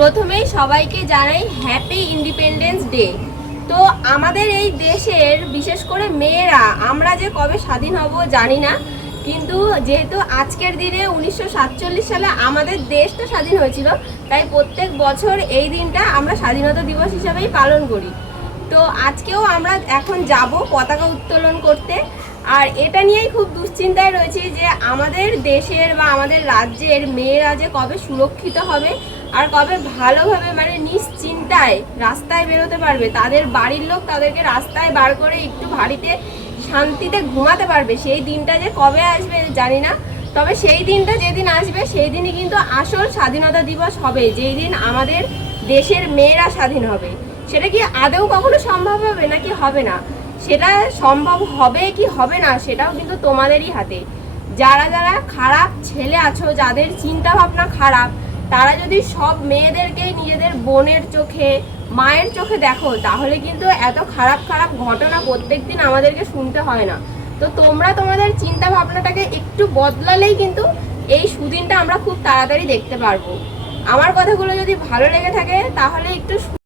প্রথমেই সবাইকে জানাই হ্যাপি ইন্ডিপেন্ডেন্স ডে। তো আমাদের এই দেশের বিশেষ করে মেয়েরা আমরা যে কবে স্বাধীন হব জানি না, কিন্তু যেহেতু আজকের দিনে 1947 সালে আমাদের দেশটা স্বাধীন হয়েছিল, তাই প্রত্যেক বছর এই দিনটা আমরা স্বাধীনতা দিবস হিসাবেই পালন করি। তো আজকেও আমরা এখন যাব পতাকা উত্তোলন করতে। আর এটা নিয়েই খুব দুশ্চিন্তায় রয়েছে যে আমাদের দেশের বা আমাদের রাজ্যের মেয়েরা যে কবে সুরক্ষিত হবে আর কবে ভালোভাবে নিশ্চিন্তায় রাস্তায় বেরোতে পারবে, তাদের বাড়ির লোক তাদেরকে রাস্তায় বার করে একটু বাড়িতে শান্তিতে ঘুমাতে পারবে, সেই দিনটা যে কবে আসবে জানি না। তবে সেই দিনটা যেদিন আসবে সেই দিনই কিন্তু আসল স্বাধীনতা দিবস হবে, যেই দিন আমাদের দেশের মেয়েরা স্বাধীন হবে। সেটা কি আদৌ কখনো সম্ভব হবে নাকি হবে না, সেটা সম্ভব হবে কি হবে না সেটাও কিন্তু তোমাদেরই হাতে। যারা যারা খারাপ ছেলে আছো, যাদের চিন্তা ভাবনা খারাপ, তারা যদি সব মেয়েদেরকেই নিজেদের বোনের চোখে মায়ের চোখে দেখো, তাহলে কিন্তু এত খারাপ খারাপ ঘটনা প্রত্যেকদিন আমাদেরকে শুনতে হয় না। তো তোমরা তোমাদের চিন্তা ভাবনাটাকে একটু বদলালেই কিন্তু এই সুদিনটা আমরা খুব তাড়াতাড়ি দেখতে পারবো। আমার কথাগুলো যদি ভালো লেগে থাকে তাহলে একটু